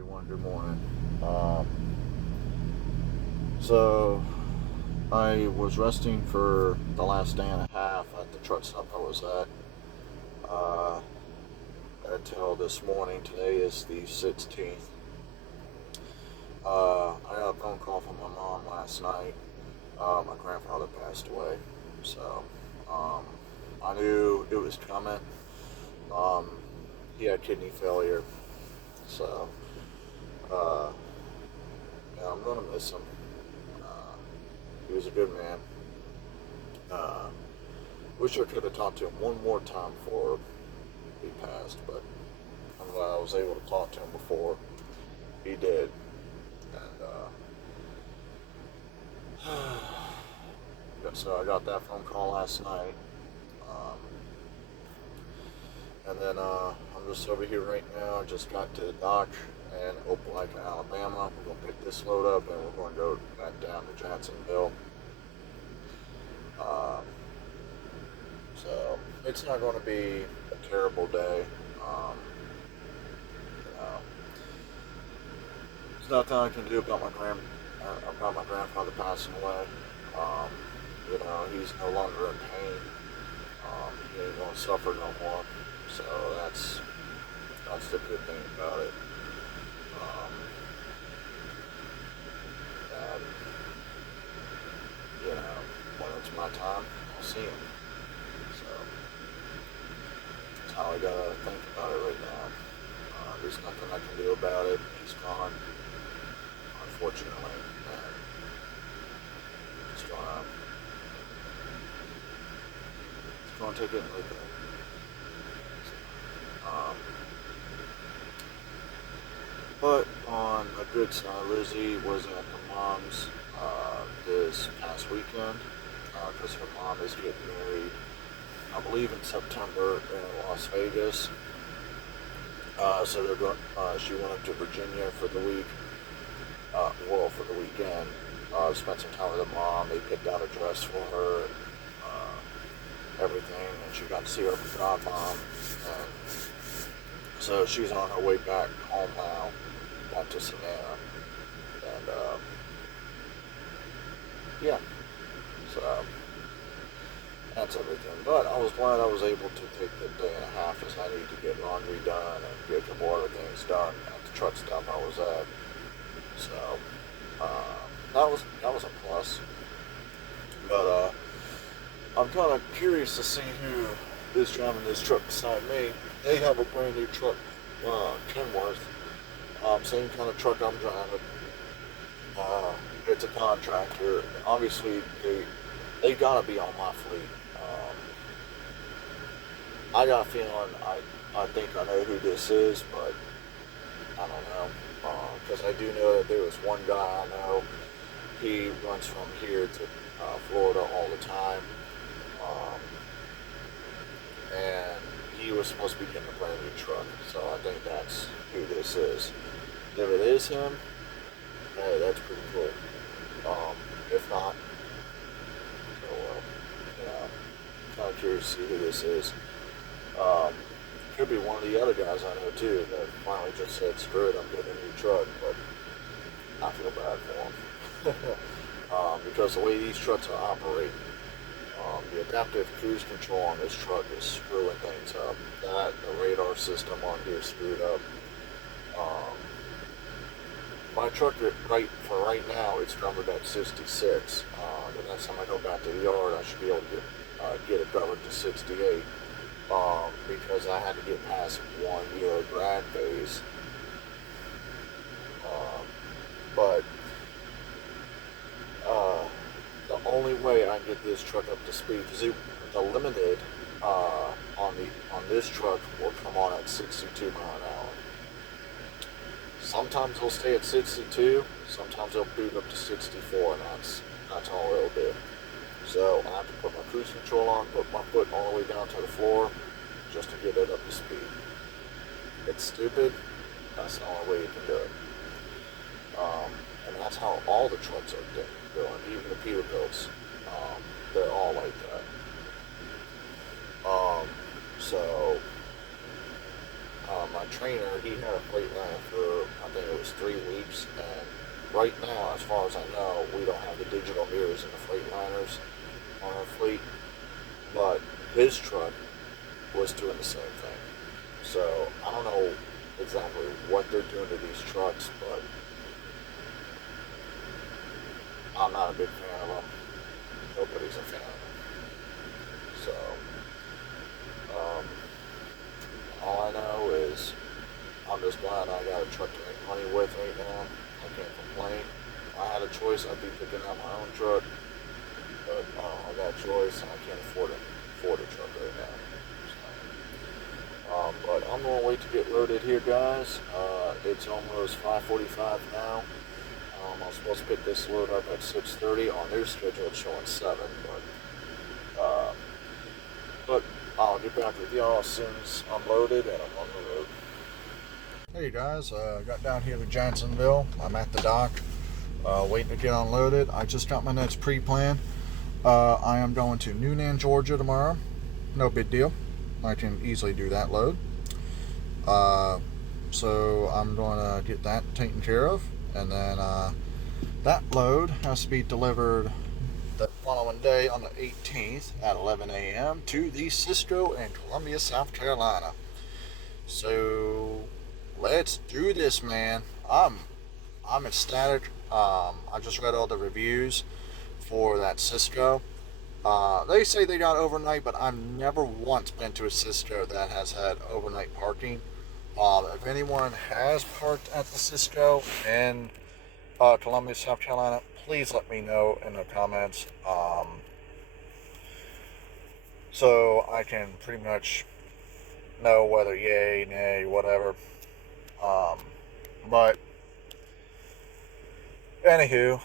everyone. Good morning. Um, so I was resting for the last day and a half at the truck stop I was at uh, until this morning. Today is the 16th. I got a phone call from my mom last night. My grandfather passed away, so um, I knew it was coming. Um, he had kidney failure, so uh, yeah, I'm gonna miss him. Uh, he was a good man. Uh, Wish I could have talked to him one more time before he passed, but I'm glad I was able to talk to him before he did. And so I got that phone call last night. Um, and then I'm just over here right now. I just got to the dock in Opelika, Alabama. We're going to pick this load up and we're going to go back down to Jacksonville. Um, so it's not going to be a terrible day. Um, you know, there's nothing I can do about my grandfather passing away. Um, he's no longer in pain. He ain't gonna suffer no more. So that's the good thing about it. Um, and when it's my time, I'll see him. So that's how I gotta think about it right now. There's nothing I can do about it. He's gone, unfortunately, and it's gonna take it like that. Um, but on a good side, Lizzie was at her mom's this past weekend because her mom is getting married, I believe, in September in Las Vegas. So they're going. She went up to Virginia for the week. For the weekend. Spent some time with her mom. They picked out a dress for her, everything, and she got to see her godmom. And so she's on her way back home now, back to Savannah, and yeah, so that's everything. But I was glad I was able to take the day and a half as I need to get laundry done and get a couple other things done at the truck stop I was at. So that was a plus. But I'm kind of curious to see who is driving this truck beside me. They have a brand new truck, Kenworth, same kind of truck I'm driving. Uh, it's a contractor. Obviously, they gotta be on my fleet. I got a feeling I think I know who this is, but I don't know because I do know that there was one guy I know. He runs from here to Florida all the time, um, and he was supposed to be getting a brand new truck. So I think that's who this is. If it is him, hey, that's pretty cool. If not, oh well. Kind of curious to see who this is. Um, could be one of the other guys I know too that finally just said, "Screw it, I'm getting a new truck." But I feel bad for him because the way these trucks are operating, the adaptive cruise control on this truck is screwing things up. The radar system on here is screwed up. Um, my truck right now it's covered at 66. The next time I go back to the yard, I should be able to get it covered to 68. Because I had to get past 1 year grad phase. Um, but the only way I can get this truck up to speed, because the limited on this truck will come on at 62 mile an hour. Sometimes it'll stay at 62. Sometimes it'll boot up to 64, and that's all it'll do. So I have to put my cruise control on, put my foot all the way down to the floor, just to get it up to speed. It's stupid. That's the only way you can do it. And that's how all the trucks are doing, even the Peterbilts. They're all like that. So my trainer, he had a Freightliner for, I think it next 3 weeks. And right now, as far as I know, we don't have the digital mirrors in the Freightliners on our fleet. But his truck was doing the same thing. So I don't know exactly what they're doing to these trucks, but I'm not a big fan of them. Nobody's a fan of them. So um, all I know is I'm just glad I got a truck to make money with right now. I can't complain. If I had a choice, I'd be picking out my own truck, but I got a choice, and I can't afford a truck right now. But I'm gonna wait to get loaded here, guys. It's almost 5:45 now. I'm supposed to pick this load up at 6:30. On their schedule, it's showing 7, but I'll get back with y'all as soon as I'm loaded and I'm on the road. Hey guys, got down here to Johnsonville. I'm at the dock, waiting to get unloaded. I just got my next pre-plan. I am going to Newnan, Georgia tomorrow. No big deal. I can easily do that load. So I'm going to get that taken care of, and then that load has to be delivered the following day on the 18th at 11 a.m. to the Cisco in Columbia, South Carolina. So let's do this, man. I'm ecstatic. I just read all the reviews for that Cisco. They say they got overnight, but I've never once been to a Cisco that has had overnight parking. If anyone has parked at the Cisco in Columbia, South Carolina, please let me know in the comments, so I can pretty much know whether yay, nay, whatever. But anywho,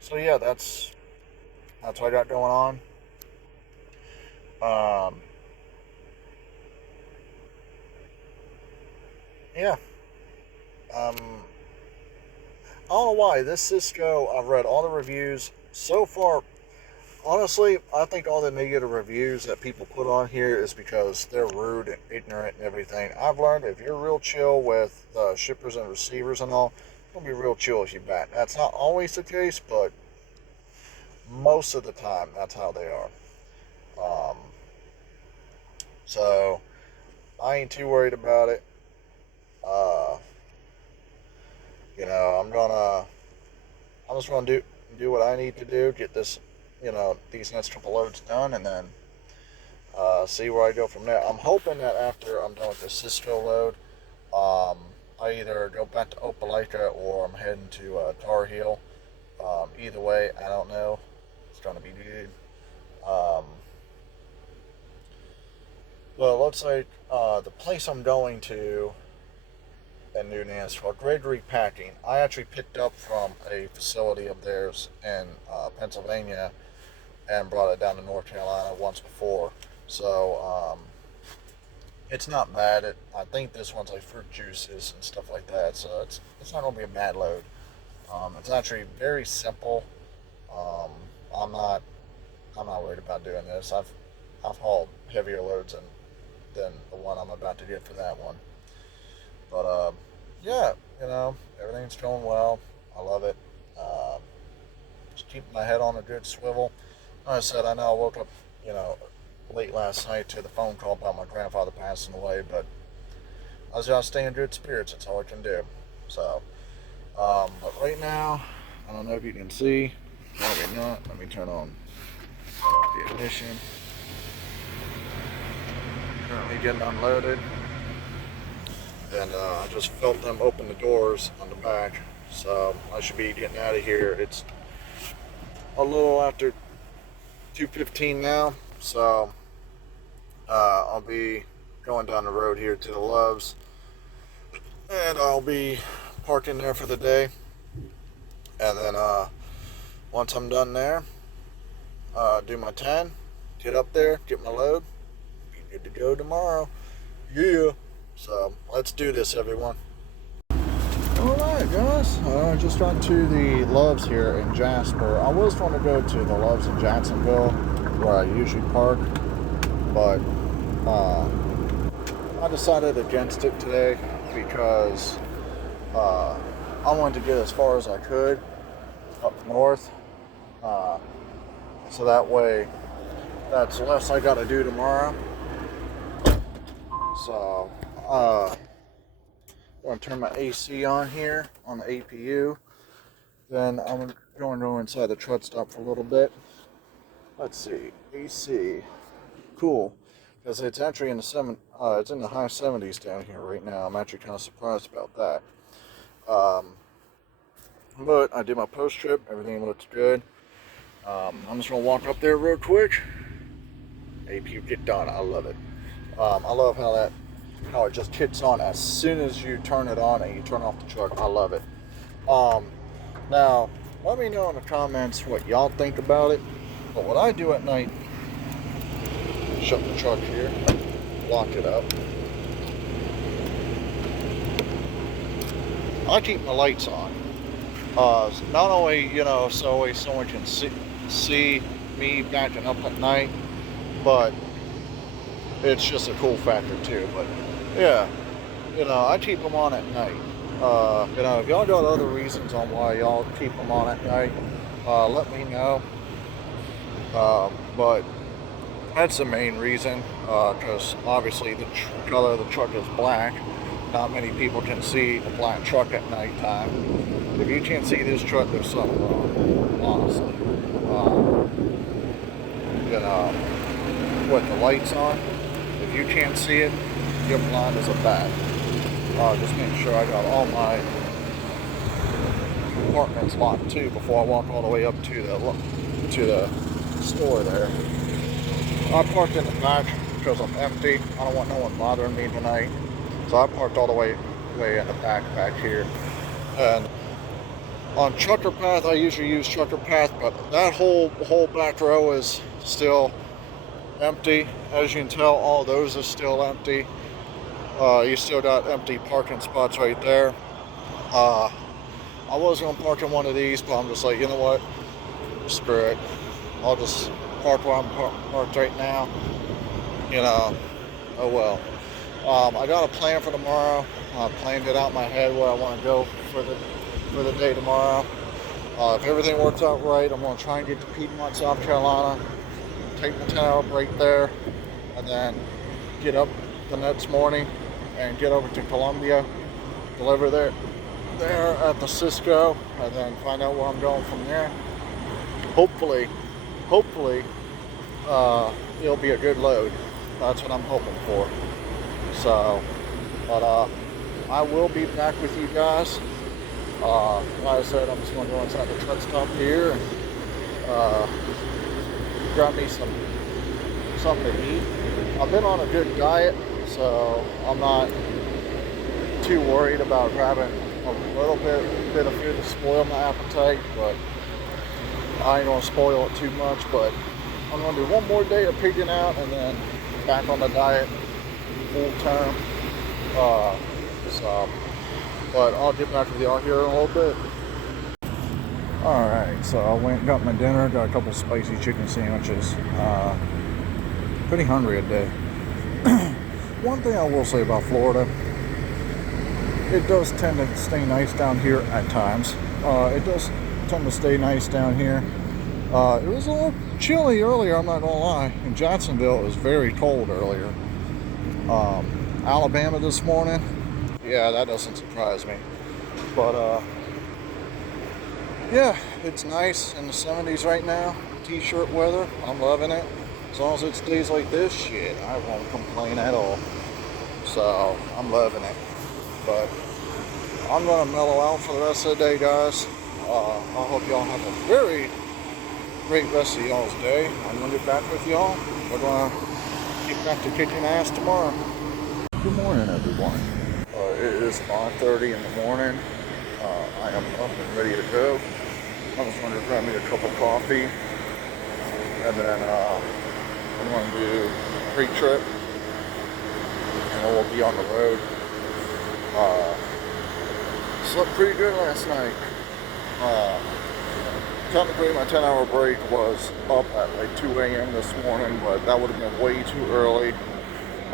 so yeah, that's what I got going on. Yeah. I don't know why this Cisco. I've read all the reviews so far. Honestly, I think all the negative reviews that people put on here is because they're rude and ignorant and everything. I've learned if you're real chill with shippers and receivers and all, you'll be real chill with you back. That's not always the case, but most of the time, that's how they are. So I ain't too worried about it. Uh, I'm just gonna do what I need to do, get this, these next couple loads done, and then see where I go from there. I'm hoping that after I'm done with the Cisco load, I either go back to Opelika or I'm heading to Tar Heel. Either way, I don't know. It's gonna be good. Um, well, looks like the place I'm going to in Newnan is called Gregory Packing. I actually picked up from a facility of theirs in Pennsylvania and brought it down to North Carolina once before. So it's not bad. I think this one's like fruit juices and stuff like that. So it's not gonna be a bad load. It's actually very simple. Um, I'm not worried about doing this. I've hauled heavier loads than the one I'm about to get for that one. But yeah, everything's going well. I love it. Just keeping my head on a good swivel. Like I said, I know I woke up, late last night to the phone call about my grandfather passing away, but I was gotta stay in good spirits. That's all I can do. So, but right now, I don't know if you can see. Probably not. Let me turn on the ignition. Currently getting unloaded. And I just felt them open the doors on the back, so I should be getting out of here. It's a little after 2:15 now, so I'll be going down the road here to the Loves, and I'll be parking there for the day. And then once I'm done there, do my 10, get up there, get my load, be good to go tomorrow. Yeah. So let's do this, everyone. Alright guys, I just got to the Loves here in Jasper. I was going to go to the Loves in Jacksonville where I usually park, but I decided against it today because I wanted to get as far as I could up north, so that way that's less I got to do tomorrow. So I'm going to turn my AC on here on the APU. Then I'm going to go inside the truck stop for a little bit. Let's see, AC, cool, because it's actually in the it's in the high 70s down here right now. I'm actually kind of surprised about that. But I did my post trip, everything looks good. I'm just gonna walk up there real quick. APU get done, I love it. I love how it just kicks on as soon as you turn it on and you turn off the truck. I love it. Now, let me know in the comments what y'all think about it. But what I do at night, shut the truck here, lock it up. I keep my lights on. Not only, so someone can see me backing up at night, but it's just a cool factor too. But yeah, I keep them on at night. If y'all got other reasons on why y'all keep them on at night, let me know. But that's the main reason, because obviously the color of the truck is black. Not many people can see a black truck at nighttime. If you can't see this truck, there's something wrong, honestly. With the lights on, if you can't see it, your blind is a bat. Just make sure I got all my compartments locked too before I walk all the way up to the store there. I parked in the back because I'm empty. I don't want no one bothering me tonight. So I parked all the way in the back here. And on Trucker Path, I usually use Trucker Path, but that whole back row is still empty. As you can tell, all those are still empty. You still got empty parking spots right there. I was going to park in one of these, but I'm just like, you know what? Screw it. I'll just park where I'm parked right now. Oh well. I got a plan for tomorrow. I planned it out in my head where I want to go for the day tomorrow. If everything works out right, I'm going to try and get to Piedmont, South Carolina, take the 10-hour break there, and then get up the next morning and get over to Columbia, deliver there at the Cisco, and then find out where I'm going from there. Hopefully, it'll be a good load. That's what I'm hoping for. So, but I will be back with you guys. Like I said, I'm just going to go inside the truck stop here and grab me something to eat. I've been on a good diet, so I'm not too worried about grabbing a little bit of food to spoil my appetite, but I ain't going to spoil it too much. But I'm going to do one more day of pigging out and then back on the diet full time. But I'll get back with y'all here in a little bit. Alright, so I went and got my dinner, got a couple spicy chicken sandwiches. Pretty hungry today. One thing I will say about Florida, it does tend to stay nice down here at times. It does tend to stay nice down here. It was a little chilly earlier, I'm not gonna lie. In Jacksonville, it was very cold earlier. Alabama this morning, yeah, that doesn't surprise me. But yeah, it's nice in the 70s right now. T-shirt weather, I'm loving it. As long as it stays like this, shit, I won't complain at all. So I'm loving it. But I'm gonna mellow out for the rest of the day, guys. I hope y'all have a very great rest of y'all's day. I'm gonna get back with y'all. We're gonna get back to kicking ass tomorrow. Good morning, everyone. It is 5:30 in the morning. I am up and ready to go. I just wanted to grab me a cup of coffee, and then I'm going to do a pre-trip, and then we'll be on the road. Slept pretty good last night. Technically, my 10-hour break was up at like 2 a.m. this morning, but that would have been way too early.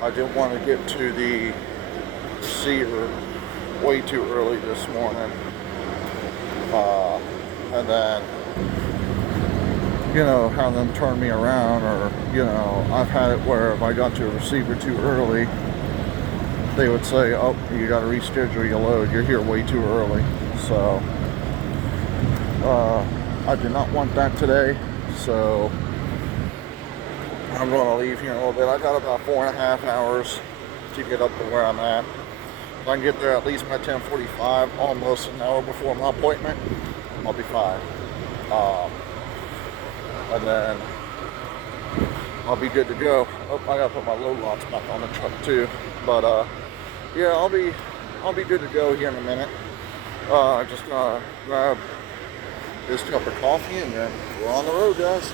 I didn't want to get to the receiver way too early this morning. And then, have them turn me around, or, I've had it where if I got to a receiver too early, they would say, oh, you got to reschedule your load. You're here way too early. So, I did not want that today. So, I'm going to leave here in a little bit. I got about 4.5 hours to get up to where I'm at. If I can get there at least by 10:45, almost an hour before my appointment, I'll be fine. And then I'll be good to go. Oh, I gotta put my load locks back on the truck too. But yeah, I'll be good to go here in a minute. Just gonna grab this cup of coffee and then we're on the road, guys.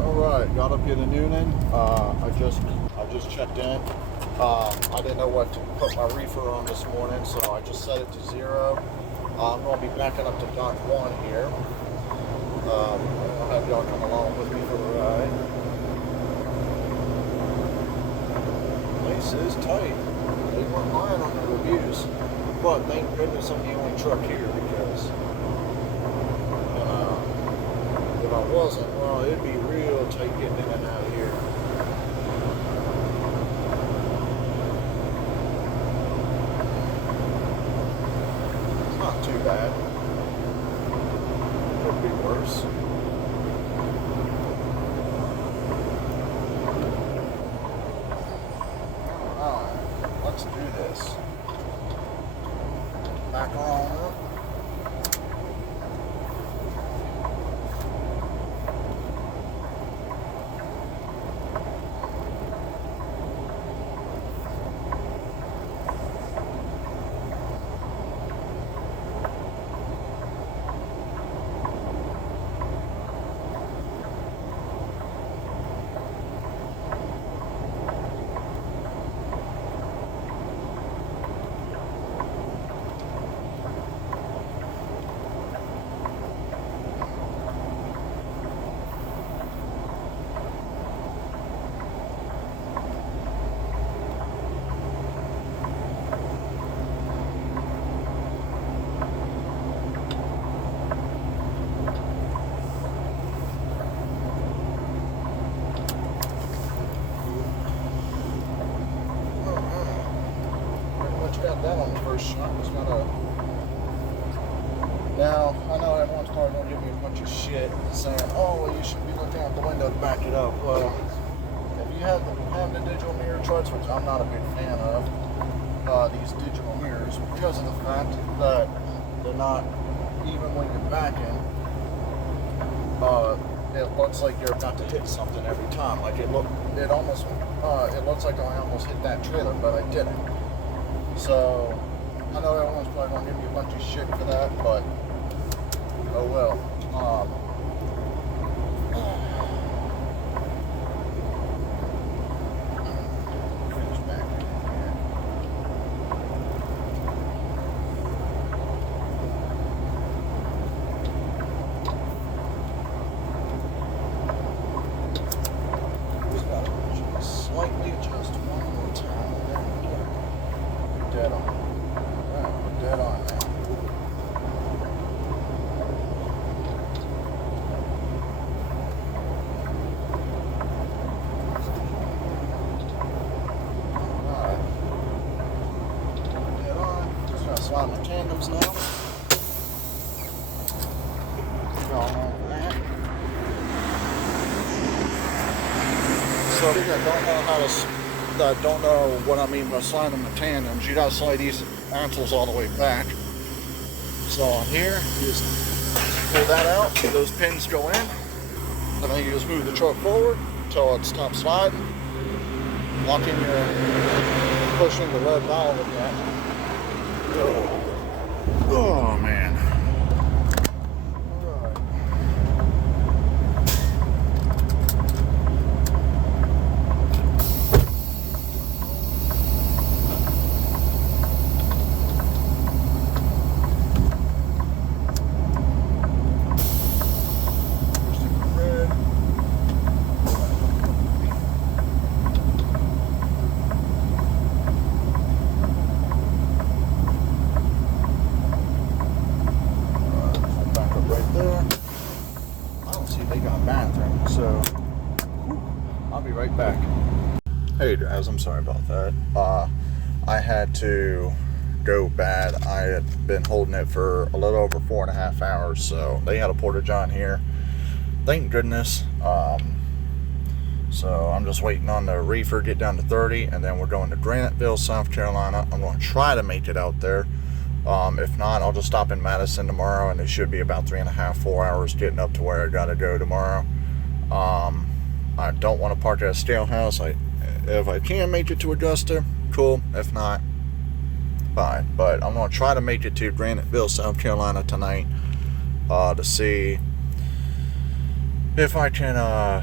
Alright, got up here to Noonan. I just checked in. I didn't know what to put my reefer on this morning, so I just set it to 0. I'm going to be backing up to Dock 1 here. I'll have y'all come along with me for the ride. Place is tight. They weren't lying on the reviews. But thank goodness I'm the only truck here, because if I wasn't, well, it'd be real tight getting in and out of here. It's not too bad. Could be worse. Alright, let's do this. Back on up. Got that on the first shot. Was gonna. Now I know everyone's probably gonna give me a bunch of shit saying, "Oh, well, you should be looking out the window to back it up." Well, if you have the digital mirror trucks, which I'm not a big fan of, these digital mirrors, because of the fact that they're not, even when you're backing, it looks like you're about to hit something every time. Like it looks like I almost hit that trailer, but I didn't. So, I know everyone's probably going to give me a bunch of shit for that, but, oh well. Finish back in here. Just got to slightly adjust one more time. Dead on. Alright, we're dead on now. Alright. Dead on. Just gonna slide my tandems now. Going on with that. So I think I don't know how to that don't know what I mean by sliding the tandems. You gotta slide these axles all the way back. So on here, you just pull that out, those pins go in, and then you just move the truck forward until it stops sliding. Lock in your, pushing the red valve again. Oh man. back. Hey guys, I'm sorry about that. I had to go bad. I had been holding it for a little over 4.5 hours, so they had a porta john here. Thank goodness. So I'm just waiting on the reefer get down to 30, and then we're going to Graniteville, South Carolina. I'm going to try to make it out there. If not, I'll just stop in Madison tomorrow, and it should be about 3.5, 4 hours getting up to where I gotta go tomorrow. I don't want to park at a stale house. If I can make it to Augusta, cool. If not, fine. But I'm going to try to make it to Graniteville, South Carolina tonight to see if I can,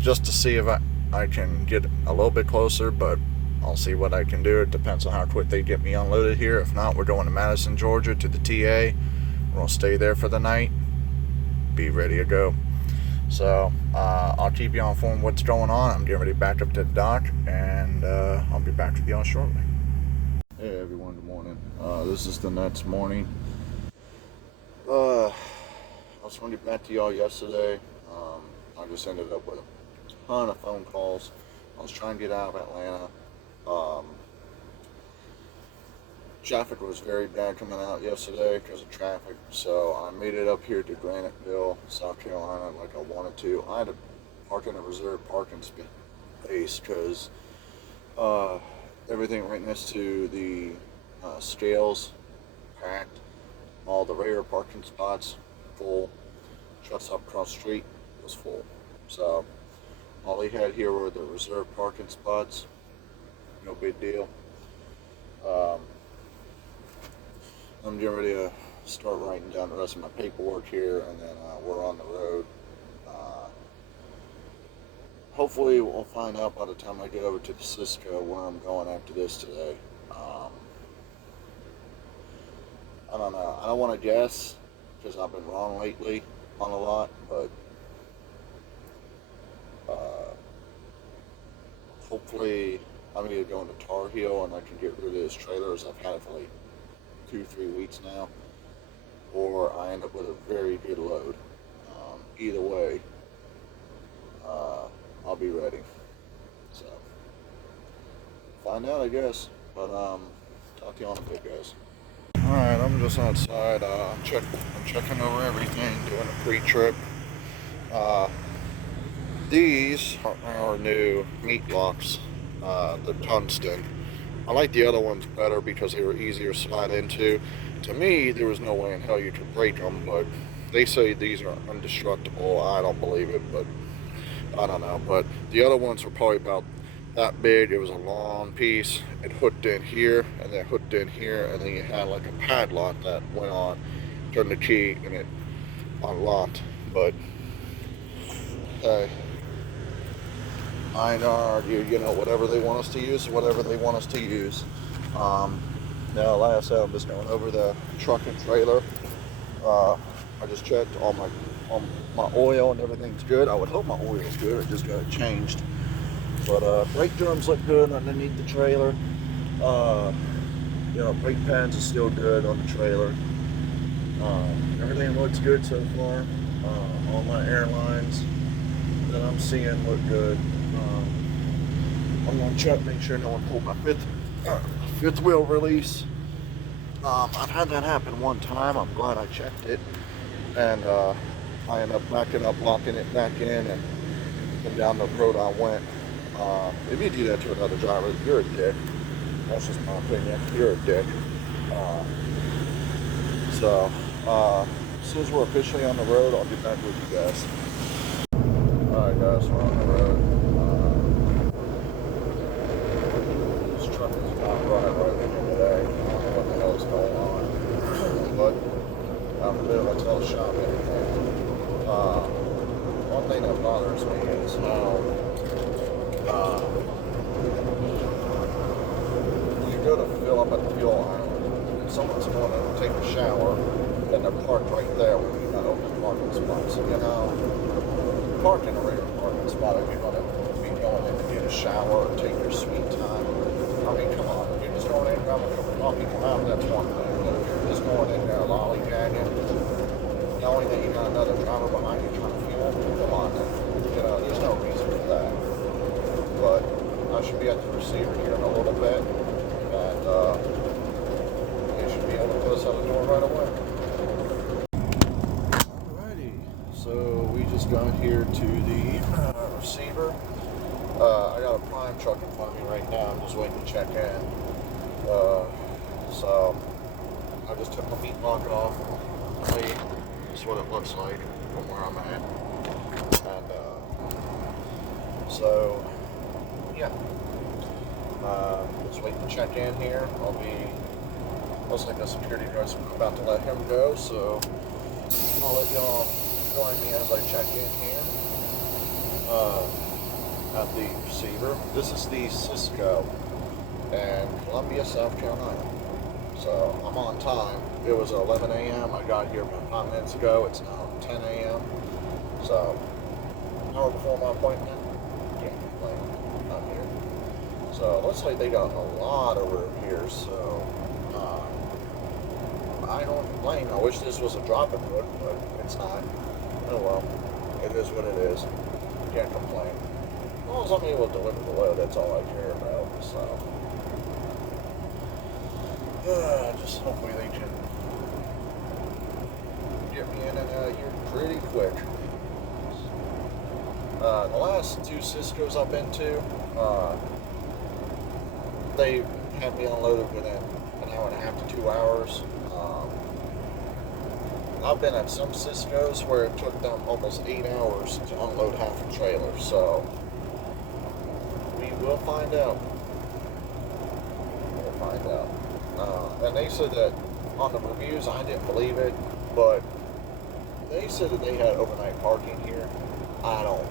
just to see if I can get a little bit closer, but I'll see what I can do. It depends on how quick they get me unloaded here. If not, we're going to Madison, Georgia to the TA. We're going to stay there for the night, be ready to go. So I'll keep you informed what's going on. I'm getting ready back up to the dock, and I'll be back with you all shortly. Hey everyone, good morning. This is the next morning. I was going to get back to y'all yesterday. I just ended up with a ton of phone calls. I was trying to get out of Atlanta. Traffic was very bad coming out yesterday because of traffic, so I made it up here to Graniteville, South Carolina, like I wanted to. I had to park in a reserved parking space because everything right next to the scales packed. All the rear parking spots full. Just up across the street was full. So all he had here were the reserved parking spots. No big deal. I'm getting ready to start writing down the rest of my paperwork here, and then we're on the road. Hopefully we'll find out by the time I get over to the Cisco where I'm going after this today. I don't know. I don't want to guess because I've been wrong lately on a lot, but hopefully I'm either going to Tar Heel and I can get rid of this trailer as I've had it for like 2-3 weeks now, or I end up with a very good load. Either way, I'll be ready. So find out, I guess. But talk to you on a bit, guys. All right, I'm just outside. I'm checking over everything, doing a pre-trip. These are our new meat locks, the tungsten. I like the other ones better because they were easier to slide into. To me, there was no way in hell you could break them, but they say these are indestructible. I don't believe it, but I don't know. But the other ones were probably about that big. It was a long piece. It hooked in here, and then hooked in here, and then you had like a padlock that went on, turned the key, and it unlocked. But hey, I argue, you know, whatever they want us to use, whatever they want us to use. Now, like I said, I'm just going over the truck and trailer. I just checked all my oil and everything's good. I would hope my oil is good. I just got it changed. But brake drums look good underneath the trailer. You know, brake pads are still good on the trailer. Everything looks good so far. All my airlines that I'm seeing look good. I'm going to check, make sure no one pulled my fifth wheel release. I've had that happen one time. I'm glad I checked it. And I ended up backing up, locking it back in, and down the road I went. If you do that to another driver, you're a dick. That's just my opinion. You're a dick. So, as soon as we're officially on the road, I'll get back with you guys. Alright guys, we're on the road. This truck is not running right today. I don't know what the hell is going on. But I'm going to be able to tell the shop anything. One thing that bothers me is how you go to fill up at the fuel island and someone's going to take a shower and they're parked right there when you're not open parking spots. You know, park in a regular parking spot if you're going to be going in to get a shower or take your sweet time. I mean, come on. If you're just going in, grab a cup of coffee, come out, that's one thing. But if you're just going in there lollygagging, knowing that you got another driver behind you trying to fuel, come on. receiver here in a little bit, and they should be able to put us out the door right away. Alrighty, so we just got here to the receiver. I got a prime truck in front of me right now. I'm just waiting to check in. So I just took my meat lock off. This is what it looks like from where I'm at. And so yeah, just waiting to check in here. Looks like the security guard's about to let him go, so I'll let y'all join me as I check in here at the receiver. This is the Cisco in Columbia, South Carolina. So I'm on time. It was 11 a.m. I got here about 5 minutes ago. It's now 10 a.m. So an hour before my appointment. Can't complain. I'm here. So it looks like they got a lot of room here. So I don't complain. I wish this was a drop-in hook, but it's not. Oh well. It is what it is. Can't complain. As long as I'm able to deliver the load, that's all I care about. So just hopefully they can get me in and out of here pretty quick. The last 2 Cisco's I've been to, they had me unloaded within an hour and a half to 2 hours. I've been at some Cisco's where it took them almost 8 hours to unload half a trailer, so we will find out. We'll find out. And they said that on the reviews, I didn't believe it, but they said that they had overnight parking here. I don't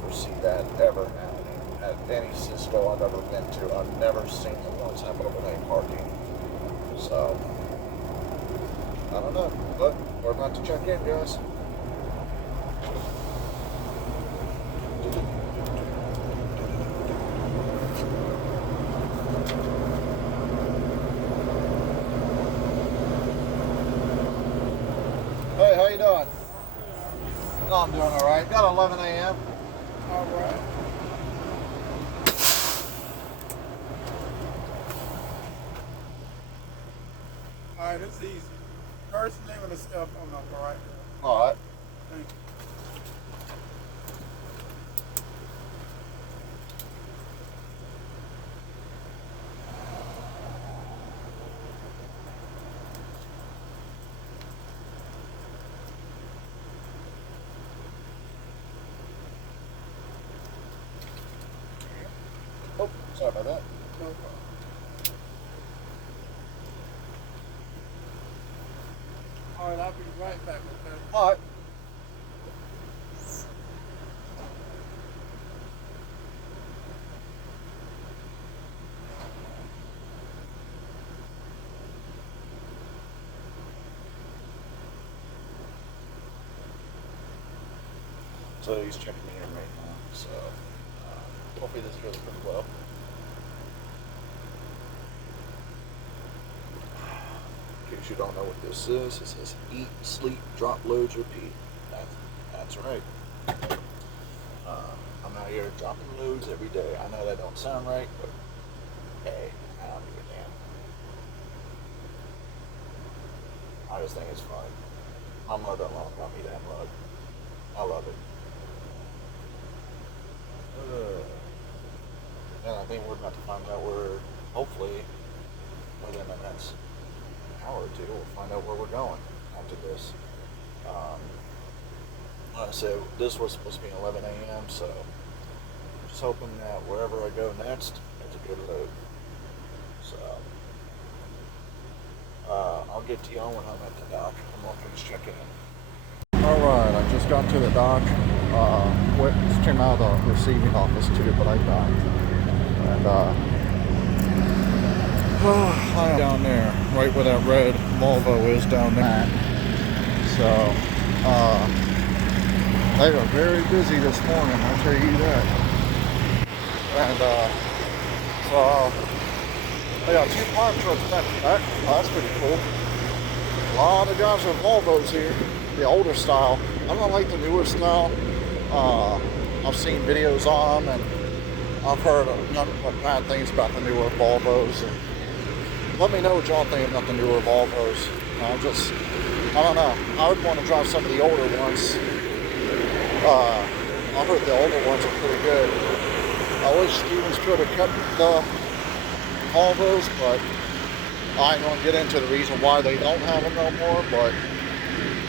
foresee that ever happening at any Cisco I've ever been to. I've never seen them once have overnight parking. So I don't know, but we're about to check in, guys. Hey, how you doing? No, I'm doing all right. Got 11 a.m. All right. All right, it's easy. First name of the cell phone number, right? All right. Thank you. Oh, sorry about that. No problem. All right, I'll be right back with that. All right. So he's checking me in right now. So hopefully this goes pretty well. In case you don't know what this is, it says eat, sleep, drop loads, repeat. That's right. I'm out here dropping loads every day. I know that don't sound right, but hey, I don't give a damn. I just think it's fun. My mother-in-law got me that mug. I love it. And I think we're about to find out where, hopefully, within the next hour or two, we'll find out where we're going after this. Like I said, this was supposed to be 11 a.m., so just hoping that wherever I go next, it's a good load. So, I'll get to y'all when I'm at the dock. I'm going to finish checking in. Alright, I just got to the dock. Just came out of the receiving office too, but I died. And I am down there, right where that red Volvo is down there. So, they are very busy this morning, I'll tell you that. And so they got 2 farm trucks back to back. Oh, that's pretty cool. A lot of guys with Volvos here. The older style. I don't like the newer style. I've seen videos on them, and I've heard nothing but bad things about the newer Volvos. And let me know what y'all think about the newer Volvos. I don't know. I would want to drive some of the older ones. I heard the older ones are pretty good. I wish Stevens could have kept the Volvos, but I ain't gonna get into the reason why they don't have them no more, but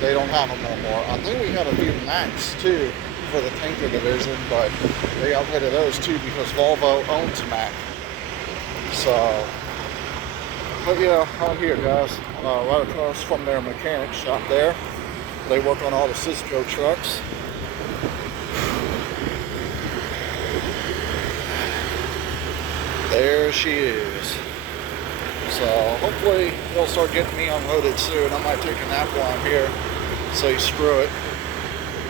they don't have them no more. I think we had a few Macs too for the tanker division, but they got rid of those too because Volvo owns Mac. So, but yeah, I'm here, guys, right across from their mechanic shop there. They work on all the Cisco trucks. There she is. So hopefully they'll start getting me unloaded soon. I might take a nap while I'm here. Say screw it.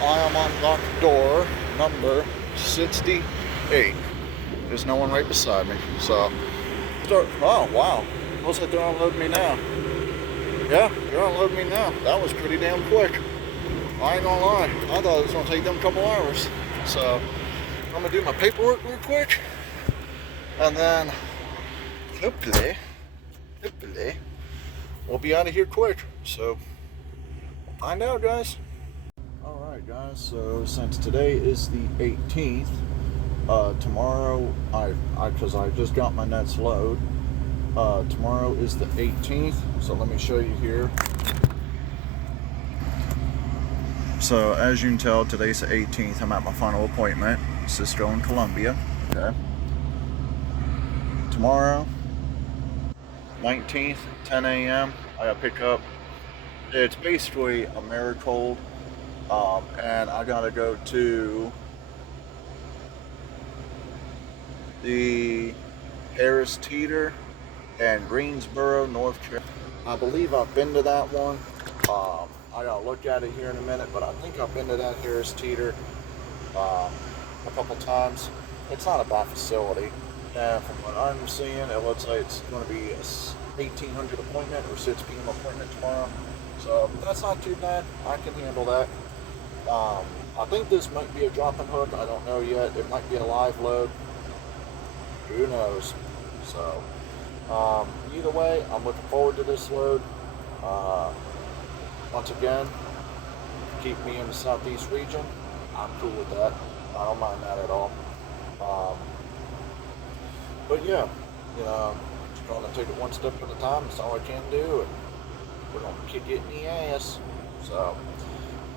I am on lock door number 68. There's no one right beside me. So oh wow. Looks like they're unloading me now. Yeah, they're unloading me now. That was pretty damn quick. I ain't gonna lie. I thought it was gonna take them a couple hours. So I'm gonna do my paperwork real quick. And then hopefully we'll be out of here quick. So find out, guys. Alright guys, so since today is the 18th, tomorrow because I just got my next load. Tomorrow is the 18th, so let me show you here. So as you can tell, today's the 18th. I'm at my final appointment, Cisco in Columbia. Okay. Tomorrow, 19th, 10 a.m. I gotta pick up. It's basically a Marigold, and I gotta go to the Harris Teeter and Greensboro, North Carolina. I believe I've been to that one. I gotta look at it here in a minute, but I think I've been to that Harris Teeter a couple times. It's not a bad facility. And from what I'm seeing, it looks like it's going to be a 1800 appointment or 6 p.m. appointment tomorrow. So that's not too bad. I can handle that. I think this might be a drop and hook. I don't know yet. It might be a live load. Who knows? So either way, I'm looking forward to this load. Once again, keep me in the southeast region. I'm cool with that. I don't mind that at all. But yeah, just going to take it one step at a time. That's all I can do, and we're going to kick it in the ass. So,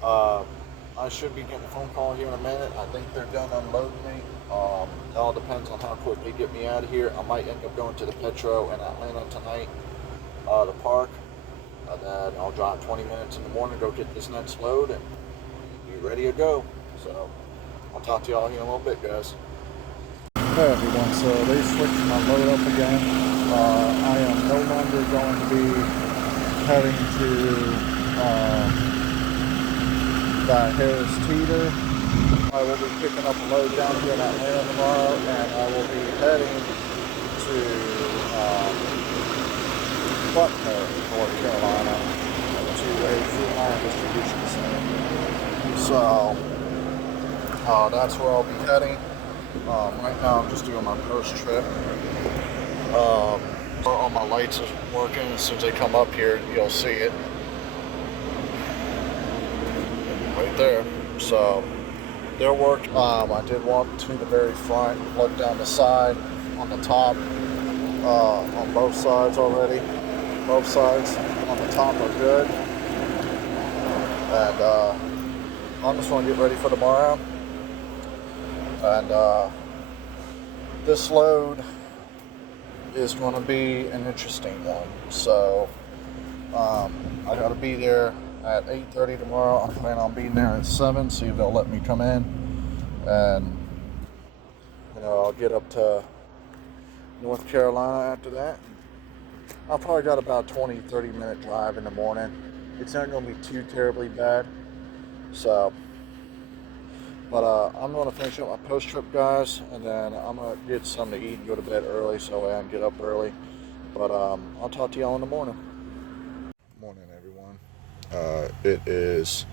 I should be getting a phone call here in a minute. I think they're done unloading me. It all depends on how quick they get me out of here. I might end up going to the Petro in Atlanta tonight, the park, and then I'll drive 20 minutes in the morning, go get this next load, and be ready to go. So, I'll talk to y'all here in a little bit, guys. Hey everyone, so they switched my load up again. I am no longer going to be heading to that Harris Teeter. I will be picking up a load down here in Atlanta tomorrow, and I will be heading to Butler, North Carolina, to a Food Line distribution center. So that's where I'll be heading. Right now I'm just doing my post trip. All my lights are working. As soon as they come up here, you'll see it right there. So they're working. I did walk to the very front, look down the side, on the top, on both sides already. Both sides on the top are good. And I'm just going to get ready for tomorrow. And this load is going to be an interesting one. So I got to be there at 8:30 tomorrow. I'm planning on being there at 7, see if they'll let me come in. And I'll get up to North Carolina after that. I'll probably got about 20-30 minute drive in the morning. It's not going to be too terribly bad. So but I'm going to finish up my post trip, guys, and then I'm going to get something to eat and go to bed early so I can get up early. But I'll talk to y'all in the morning. Morning, everyone. It is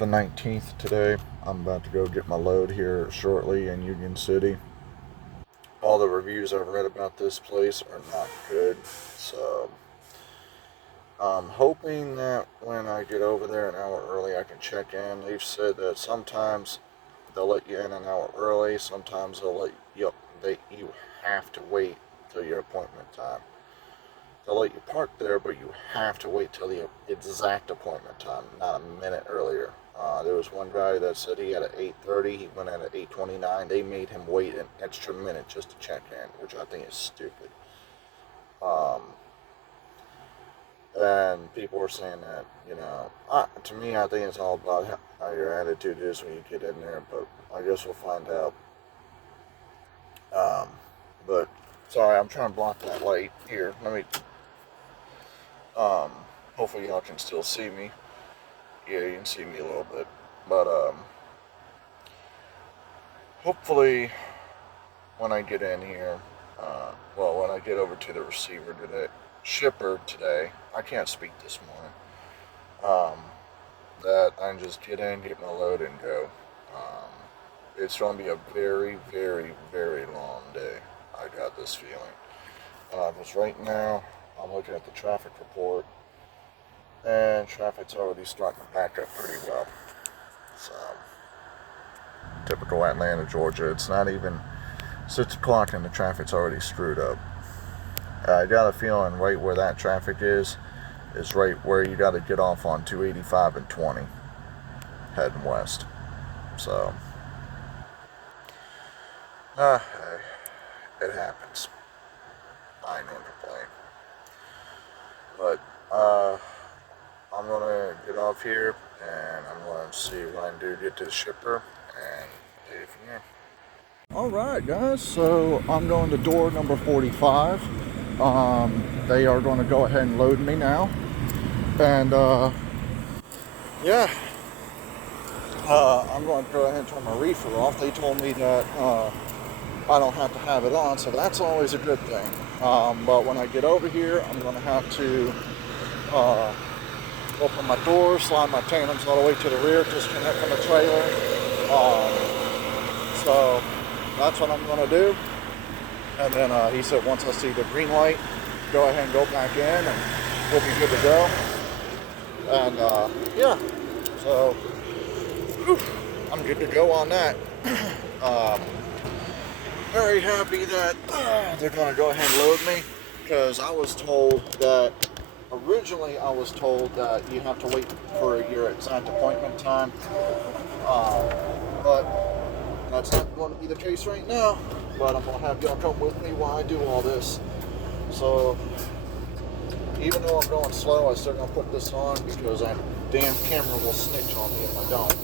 the 19th today. I'm about to go get my load here shortly in Union City. all the reviews I've read about this place are not good. So I'm hoping that when I get over there an hour early, I can check in. They've said that sometimes they'll let you in an hour early. Sometimes they'll let you. You have to wait till your appointment time. They'll let you park there, but you have to wait till the exact appointment time, not a minute earlier. There was one guy that said he had at 8:30. He went in at 8:29. They made him wait an extra minute just to check in, which I think is stupid. Um, and people were saying that, to me, I think it's all about how your attitude is when you get in there. But I guess we'll find out. But sorry, I'm trying to block that light here. Let me. Hopefully y'all can still see me. Yeah, you can see me a little bit. But hopefully when I get in here, when I get over to the shipper today, I can't speak this morning. That I can just get in, get my load, and go. It's going to be a very, very, very long day. I got this feeling. Because right now, I'm looking at the traffic report, and traffic's already starting to back up pretty well. So, typical Atlanta, Georgia. It's not even 6 o'clock and the traffic's already screwed up. I got a feeling right where that traffic is right where you got to get off on 285 and 20, heading west. So, it happens. I ain't gonna complain. But, I'm gonna get off here, and I'm gonna see what I can do to get to the shipper, and take it from here. Alright guys, so I'm going to door number 45. They are going to go ahead and load me now. And yeah, I'm going to go ahead and turn my reefer off. They told me that I don't have to have it on, so that's always a good thing. But when I get over here, I'm going to have to open my door, slide my tandems all the way to the rear, disconnect from the trailer. So that's what I'm going to do. And then he said once I see the green light, go ahead and go back in and we'll be good to go. And yeah, so whew, I'm good to go on that. Very happy that they're going to go ahead and load me, because originally I was told that you have to wait for your exact appointment time. But that's not going to be the case right now. But I'm going to have y'all come with me while I do all this. So, even though I'm going slow, I'm still going to put this on, because that damn camera will snitch on me if I don't.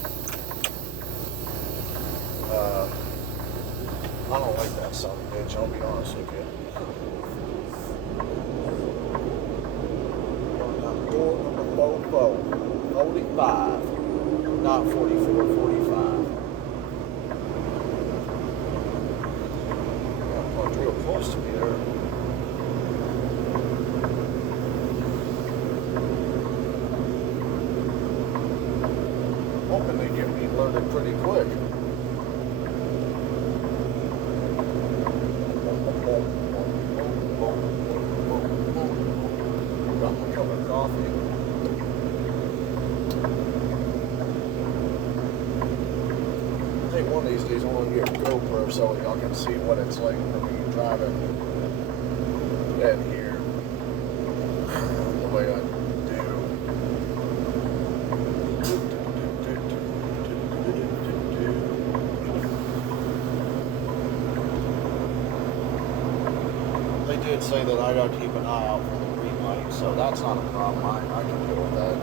I don't like that son of a bitch, I'll be honest with you. Going down door number 45. Not 44, 45. Real close to me there. Hoping they get me loaded pretty quick. Got my cup of coffee. I think one of these days I'm going to get a GoPro so y'all can see what it's like for me driving in here the way I do. They did say that I got to keep an eye out for the green light, so that's not a problem. I can deal with that.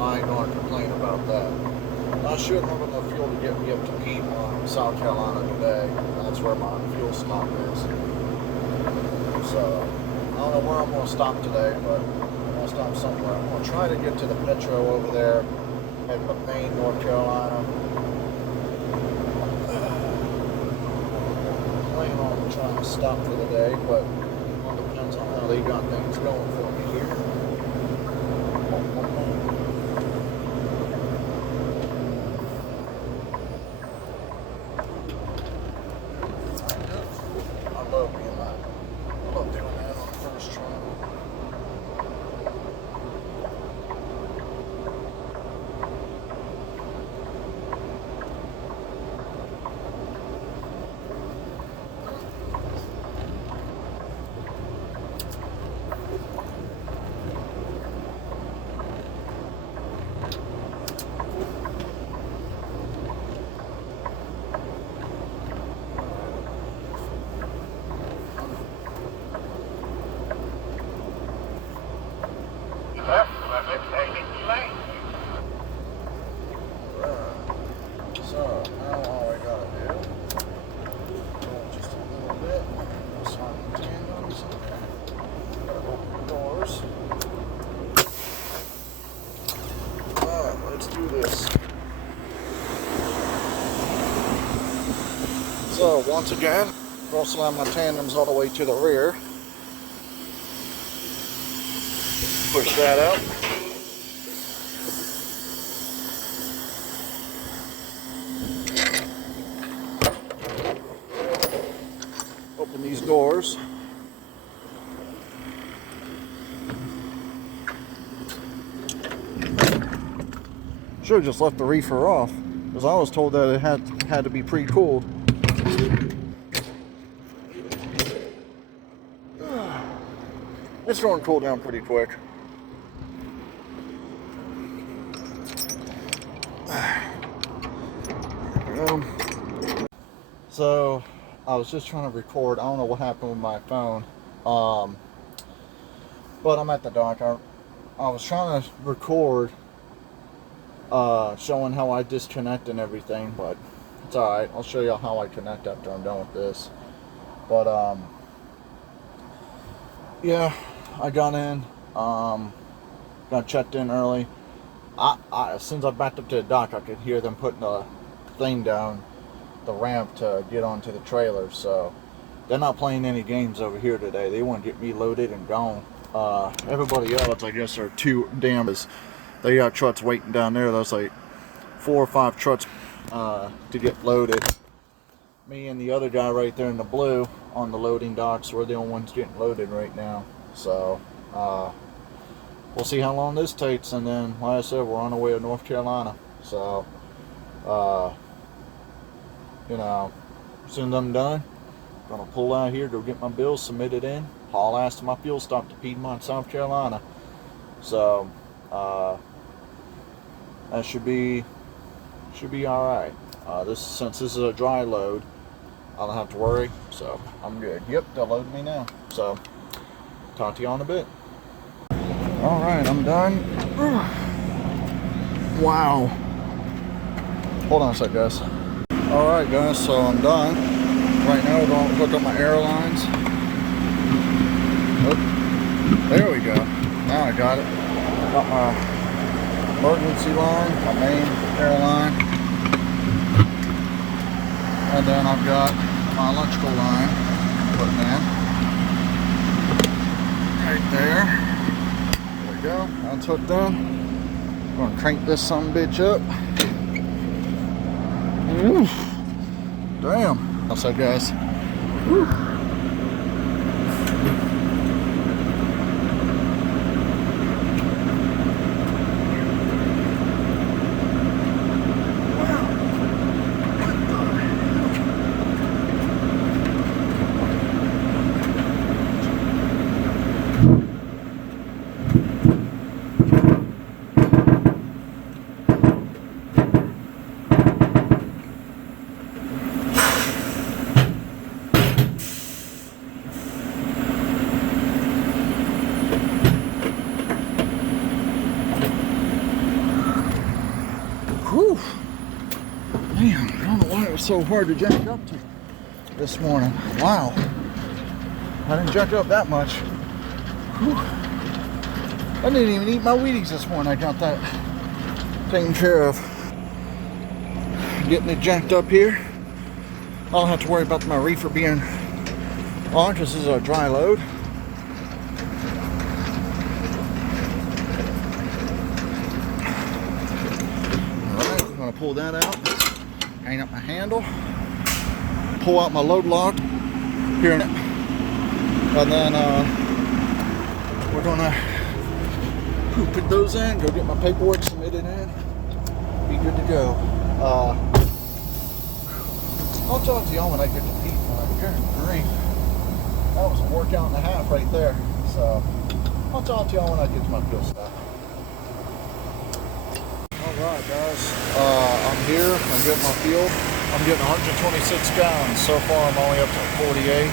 I ain't going to complain about that. I should have enough fuel to get me up to Piedmont, South Carolina today. That's where my fuel stop is. So, I don't know where I'm going to stop today, but I'm going to stop somewhere. I'm going to try to get to the Metro over there in McMain, North Carolina. Plan on trying to stop for the day, but it all depends on how they got things going for me here. So once again, I'll slam my tandems all the way to the rear. Push that out. Open these doors. Should have just left the reefer off, because I was told that it had to be pre-cooled. It's going to cool down pretty quick. So I was just trying to record. I don't know what happened with my phone, but I'm at the dock. I was trying to record, showing how I disconnect and everything, but it's alright. I'll show you how I connect after I'm done with this. But yeah, I got in, got checked in early. As soon as I backed up to the dock, I could hear them putting the thing down the ramp to get onto the trailer. So they're not playing any games over here today. They want to get me loaded and gone. Everybody else, I guess, are too damn. They got trucks waiting down there. There's like 4 or 5 trucks to get loaded. Me and the other guy right there in the blue on the loading docks, we're the only ones getting loaded right now. So we'll see how long this takes, and then like I said, we're on our way to North Carolina. So you know, as soon as I'm done, I'm gonna pull out here, go get my bills submitted in, haul ass to my fuel stop to Piedmont, South Carolina. So that should be all right. Since this is a dry load, I don't have to worry, so I'm good. Yep, they'll load me now. So talk to you in a bit. All right, I'm done. Wow. Hold on a sec, guys. All right, guys, so I'm done. Right now, we're going to hook up my airlines. Oh, there we go. Now I got it. Got my emergency line, my main airline. And then I've got my electrical line putting in. Right there. There we go. That's hooked in. I'm going to crank this sumbitch up. Oof. Damn. What's up, guys? Woo. Whew. Man, I don't know why it was so hard to jack up to this morning. Wow. I didn't jack up that much. Whew. I didn't even eat my Wheaties this morning. I got that taken care of. Getting it jacked up here. I don't have to worry about my reefer being on because this is a dry load. Pull that out, hang up my handle, pull out my load lock here in it, and then we're gonna put those in, go get my paperwork submitted in, be good to go. I'll talk to y'all when I get to Piedmont. Good grief, that was a workout and a half right there. So I'll talk to y'all when I get to my fuel stop. Alright guys, I'm here, I'm getting my fuel. I'm getting 126 gallons. So far I'm only up to 48.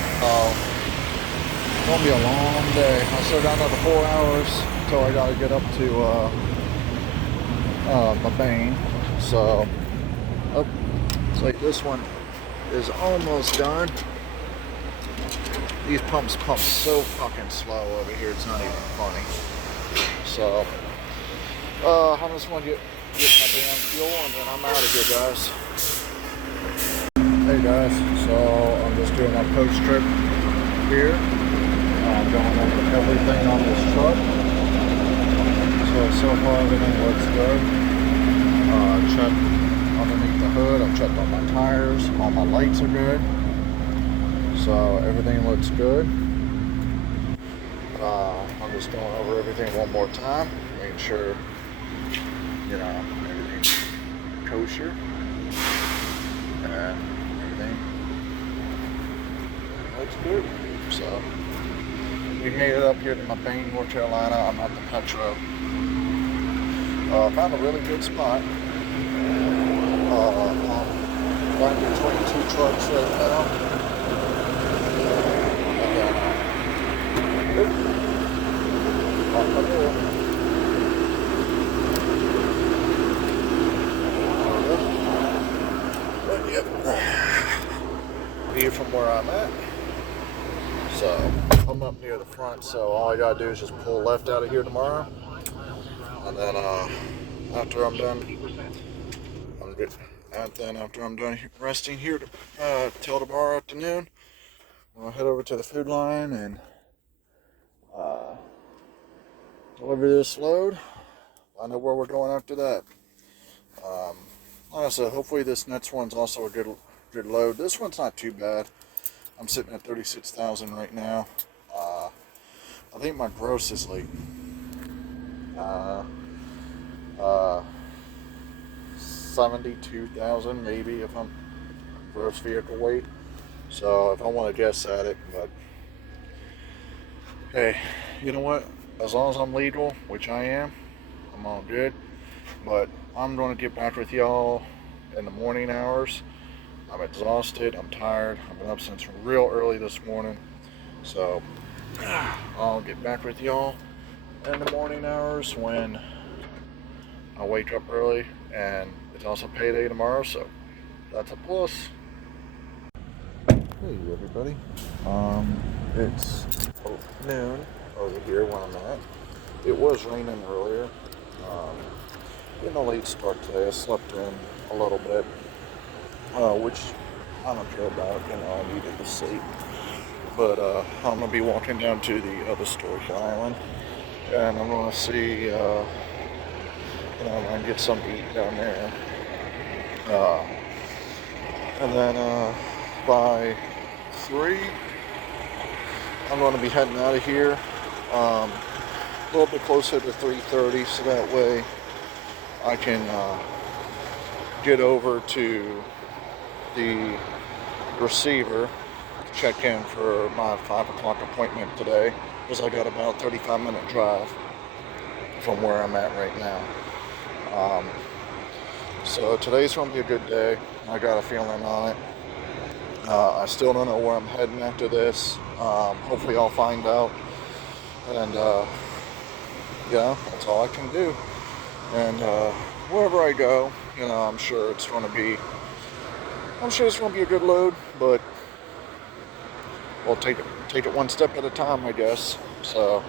It's gonna be a long day. I still got another 4 hours until I gotta get up to my main. So, it's like this one is almost done. These pumps pump so fucking slow over here, it's not even funny. So, I'm just gonna get my damn fuel and then I'm out of here, guys. Hey guys, so I'm just doing my post trip here. I'm going over everything on this truck. So far everything looks good. Checked underneath the hood, I've checked on my tires, all my lights are good. So everything looks good. I'm just going over everything one more time, making sure, everything's kosher. And everything looks good. So we made it up here to Mabane, North Carolina. I'm at the Petro. Found a really good spot. I'm right between two trucks right now. View from where I'm at. So I'm up near the front, so all I gotta do is just pull left out of here tomorrow, and then after I'm done, I'm good. And then after I'm done resting here till tomorrow afternoon, I'll head over to the food line and deliver this load. I know where we're going after that. Like I said, hopefully this next one's also a good load. This one's not too bad. I'm sitting at 36,000 right now. I think my gross is like 72,000 maybe if I'm gross vehicle weight. So if I want to guess at it, but hey, you know what? As long as I'm legal, which I am, I'm all good. But I'm going to get back with y'all in the morning hours. I'm exhausted. I'm tired. I've been up since real early this morning. So I'll get back with y'all in the morning hours when I wake up early. And it's also payday tomorrow, so that's a plus. Hey everybody. It's noon over here where I'm at. It was raining earlier. Getting a late start today. I slept in a little bit, which I don't care about. I needed to sleep. But I'm gonna be walking down to the other storage island, and I'm gonna see, I'm gonna get some to eat down there. And then by 3, I'm gonna be heading out of here. A little bit closer to 3:30, so that way I can get over to the receiver, check in for my 5 o'clock appointment today, because I got about a 35-minute drive from where I'm at right now. So today's going to be a good day. I got a feeling on it. I still don't know where I'm heading after this. Hopefully I'll find out. And that's all I can do. And wherever I go, I'm sure it's going to be a good load, but we'll take it one step at a time, I guess. So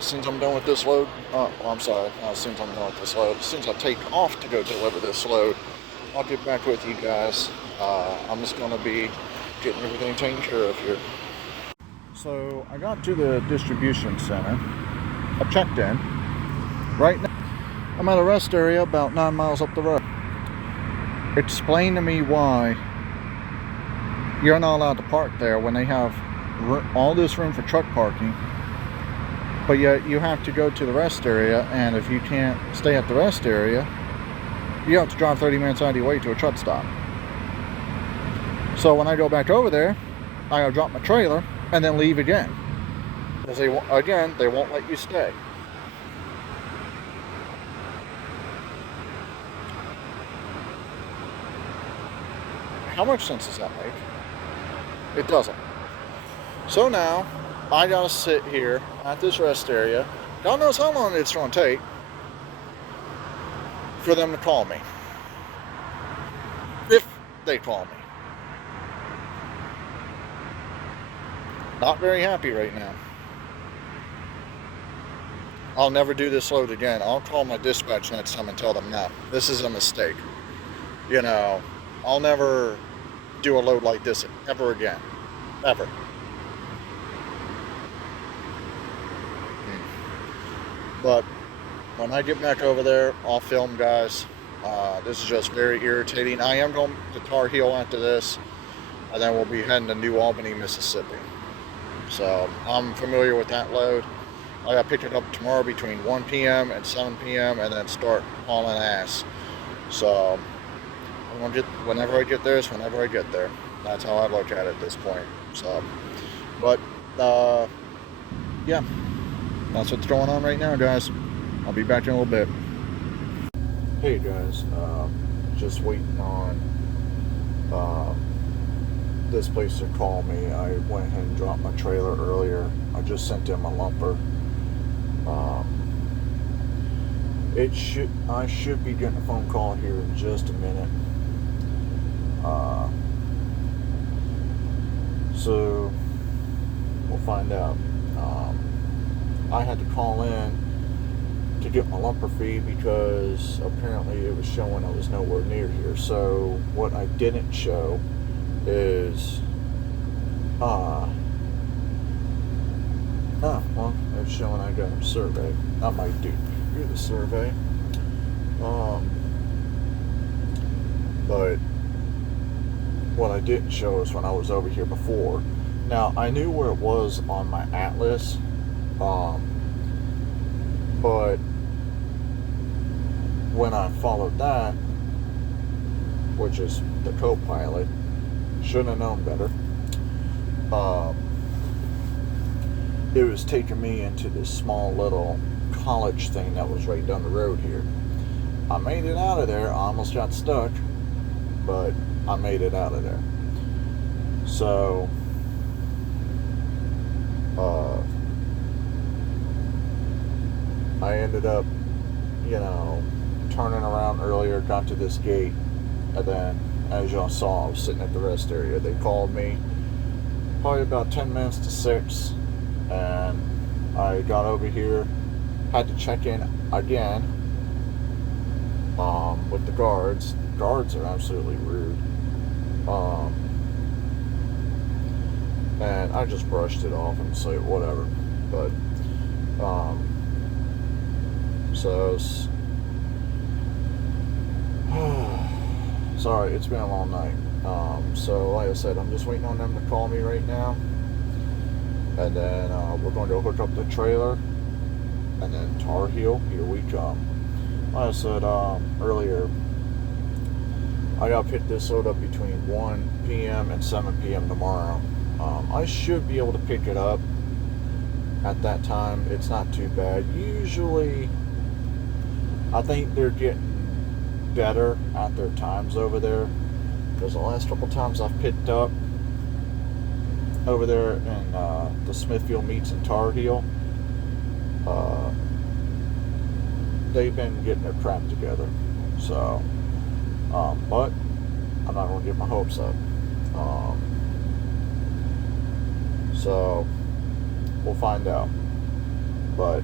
since I'm done with this load, since I'm done with this load, since I take off to go deliver this load, I'll get back with you guys. I'm just going to be getting everything taken care of here. So I got to the distribution center. I checked in. Right now, I'm at a rest area about 9 miles up the road. Explain to me why you're not allowed to park there when they have all this room for truck parking, but yet you have to go to the rest area, and if you can't stay at the rest area, you have to drive 30 minutes out of your way to a truck stop. So when I go back over there, I gotta drop my trailer and then leave again, because they won't let you stay. How much sense does that make? It doesn't. So now I gotta sit here at this rest area. God knows how long it's gonna take for them to call me, if they call me. Not very happy right now. I'll never do this load again. I'll call my dispatch next time and tell them, no, this is a mistake. I'll never do a load like this ever again. Ever. But when I get back over there, I'll film, guys. This is just very irritating. I am going to Tar Heel after this, and then we'll be heading to New Albany, Mississippi. So I'm familiar with that load. I got to pick it up tomorrow between 1 p.m. and 7 p.m. and then start hauling ass. So I'm gonna get, whenever I get there, whenever I get there. That's how I look at it at this point. So, but yeah, that's what's going on right now, guys. I'll be back in a little bit. Hey guys, just waiting on this place to call me. I went ahead and dropped my trailer earlier. I just sent in my lumper. I should be getting a phone call here in just a minute. So we'll find out. I had to call in to get my lumper fee because apparently it was showing I was nowhere near here. So what I didn't show is well, it's showing I got a survey. I might do the survey. But what I didn't show is when I was over here before. Now I knew where it was on my atlas, but when I followed that, which is the co-pilot, should have known better. It was taking me into this small little college thing that was right down the road here. I made it out of there. I almost got stuck, but I made it out of there. So I ended up, turning around earlier, got to this gate, and then, as y'all saw, I was sitting at the rest area. They called me probably about 10 minutes to 6, and I got over here, had to check in again with the guards. Guards are absolutely rude. And I just brushed it off and said whatever. But so sorry, it's been a long night. So like I said, I'm just waiting on them to call me right now, and then we're going to hook up the trailer, and then Tar Heel, here we come. Like I said earlier, I gotta pick this load up between 1 p.m. and 7 p.m. tomorrow. I should be able to pick it up at that time. It's not too bad. Usually, I think they're getting better at their times over there, because the last couple times I've picked up over there in the Smithfield Meats and Tar Heel, they've been getting their crap together. So, but I'm not going to get my hopes up. So we'll find out. But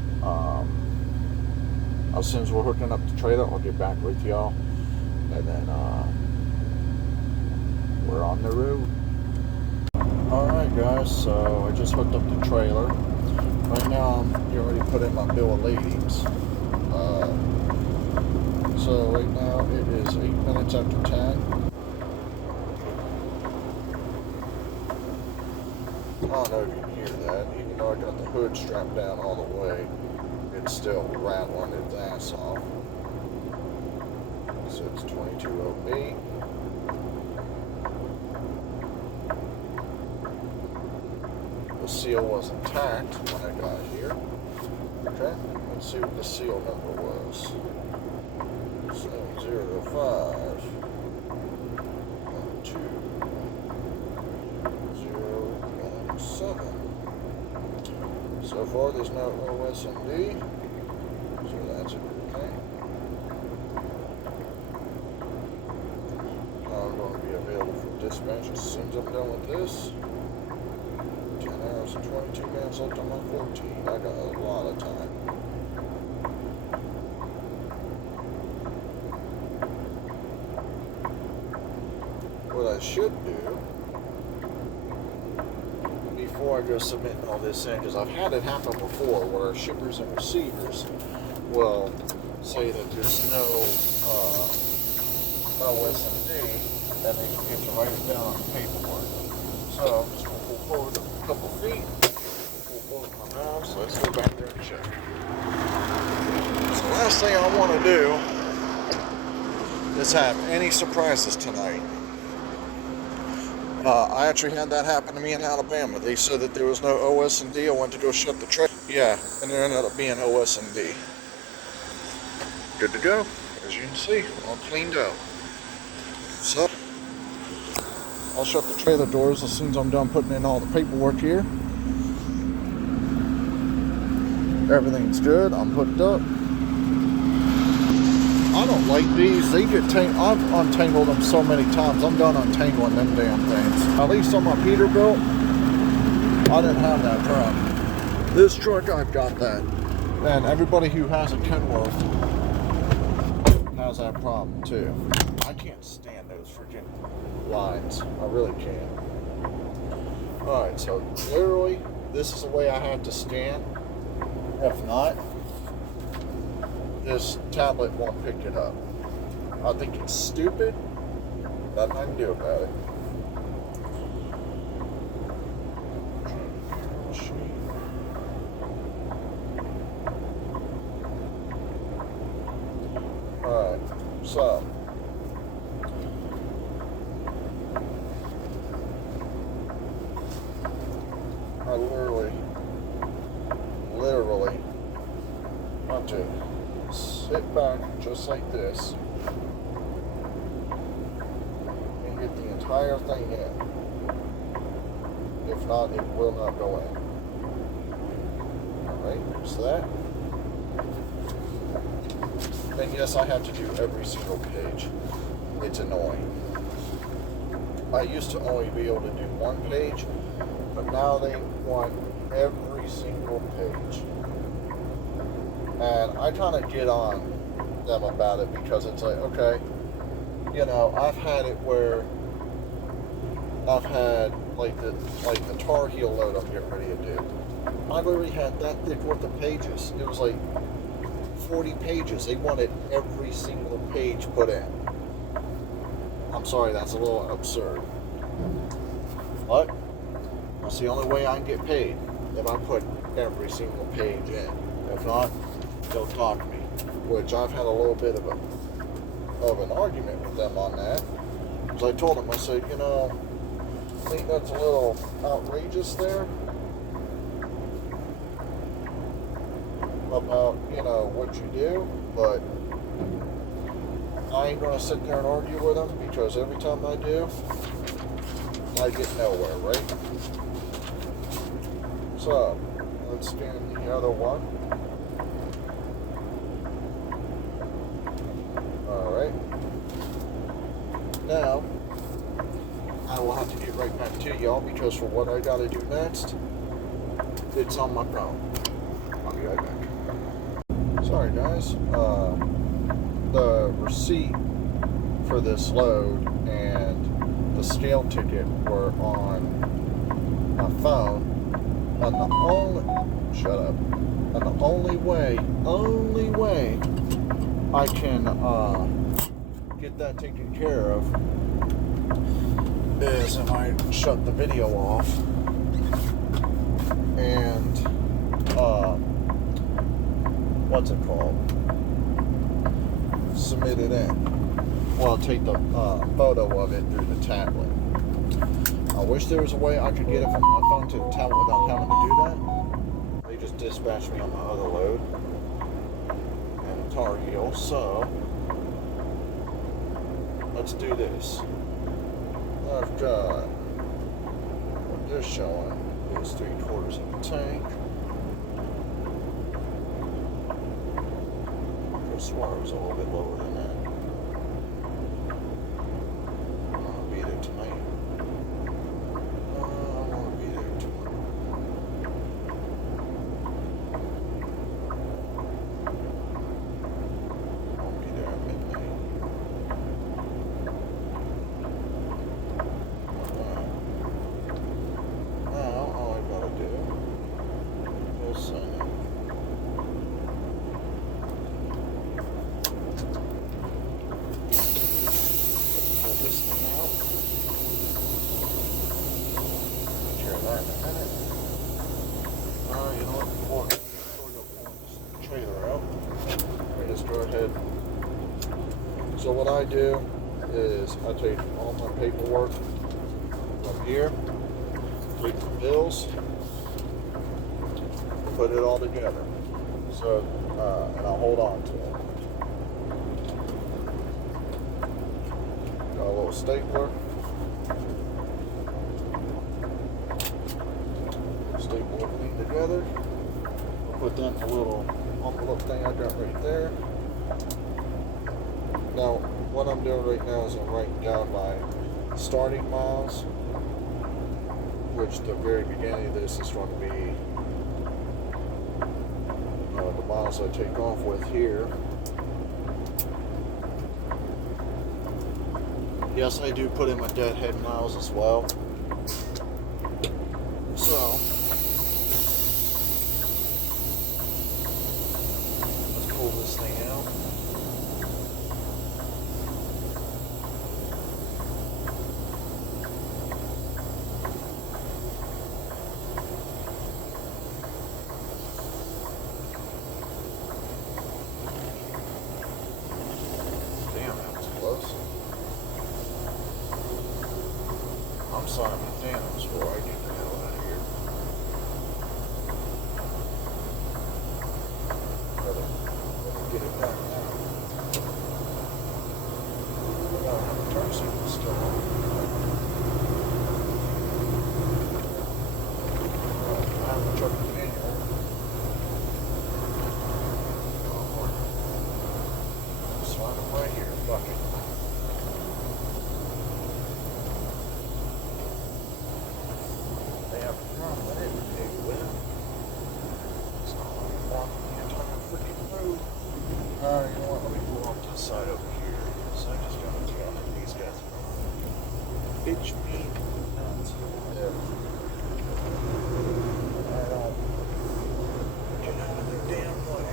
as soon as we're hooking up the trailer, I'll get back with y'all, and then we're on the road. Alright guys, so I just hooked up the trailer. Right now I'm getting ready to put in my bill of ladings. So right now it is 8 minutes after 10. I don't know if you can hear that. Even though I got the hood strapped down all the way, it's still rattling its ass off. So it's 22:08. The seal was intact when I got here. Okay, let's see what the seal number was. 705 1207. So far, there's no OSMD, so that's okay. I'm going to be available for dispatch as soon as I'm done with this. 10 hours and 22 minutes left on my 14. I got a lot of time. What I I should do before I go submitting all this in, because I've had it happen before where shippers and receivers will say that there's no OS&D, and they forget to write it down on the paperwork. So I'm just going to pull forward a couple feet, pull both my valves, so let's go back there and check. So the last thing I want to do is have any surprises tonight. I actually had that happen to me in Alabama. They said that there was no OS&D. I went to go shut the tray. Yeah, and there ended up being OS&D. Good to go. As you can see, all cleaned out. So, I'll shut the trailer doors as soon as I'm done putting in all the paperwork here. Everything's good. I'm hooked up. I don't like these. They get tangled. I've untangled them so many times. I'm done untangling them damn things. At least on my Peterbilt, I didn't have that problem. This truck, I've got that. And everybody who has a Kenworth has that problem too. I can't stand those freaking lines. I really can't. Alright, so literally, this is the way I have to stand. If not, this tablet won't pick it up. I think it's stupid. Nothing I can do about it. Alright, so I literally have to sit back just like this and get the entire thing in. If not, it will not go in. Alright, there's that. And yes, I have to do every single page. It's annoying. I used to only be able to do one page, but now they want every single page. And I kind of get on them about it because it's like, okay, you know, I've had it where I've had like the Tar Heel load I'm getting ready to do. I literally had that thick worth of pages. It was like 40 pages. They wanted every single page put in. I'm sorry, that's a little absurd. But that's the only way I can get paid, if I put every single page in. If not, they'll dock me. Which I've had a little bit of an argument with them on that. Because I told them, I said, you know, I think that's a little outrageous there. About, you know, what you do, but I ain't gonna sit there and argue with them, because every time I do, I get nowhere, right? So, let's scan the other one. Alright. Now, I will have to get right back to y'all, because for what I gotta do next, it's on my phone. I'll be right back. Sorry guys, the receipt for this load and the scale ticket were on my phone, and the only way I can get that taken care of is if I shut the video off and what's it called? Submit it in. Well, I'll take the photo of it through the tablet. I wish there was a way I could get it from my phone to the tablet without having to do that. They just dispatched me on my other load and Tar Heel, so let's do this. I've got what they're showing is 3/4 of the tank. I swore it was a little bit lower than that. I want to be there tonight. I want to be there tomorrow. I want to be there at midnight. ahead. So what I do is I take all my paperwork from here, take the bills, put it all together. So, and I'll hold on to it. Got a little stapler. Staple everything together. I'll put that in a little envelope thing I got right there. Now, what I'm doing right now is I'm writing down my starting miles, which the very beginning of this is going to be the miles I take off with here. Yes, I do put in my deadhead miles as well. So, let's pull this thing out. Damn, that was close. I'm Simon Thanos, before I get the hell out of here. Let me get it back now. I gotta have a turn signal still on. Alright, I have the truckin manual. Oh, Lord. Just find them right here. Fuck it. They have a drum with it. Big wheel. It's not like I'm walking the entire freaking road. Alright, you know what? Let me pull off to the side over here. So I just gotta tell these guys. Bitch me nuts. Yeah. I don't get out of their damn way.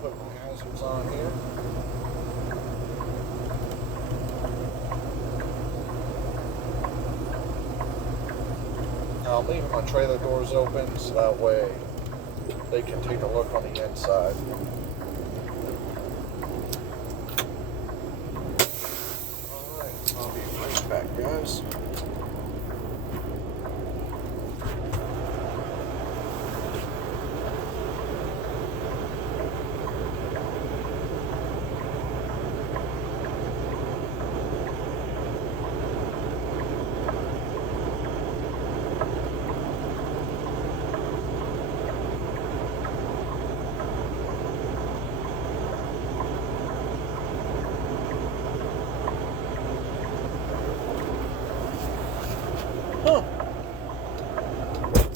Put my hazards on here. Now I'm leaving my trailer doors open so that way they can take a look on the inside. Alright, I'll be right back, guys. Huh.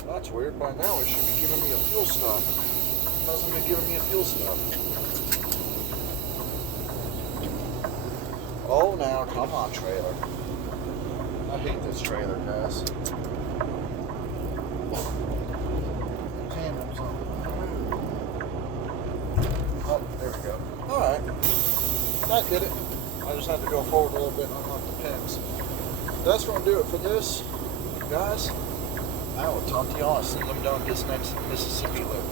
That's weird. By now it should be giving me a fuel stop. It hasn't been giving me a fuel stop. Oh, now, come on, trailer. I hate this trailer, guys. Tandems on. Oh, there we go. Alright. That did it. I just had to go forward a little bit and unlock the pins. That's going to do it for this. Guys, I will talk to y'all as soon as I'm done this next Mississippi loop.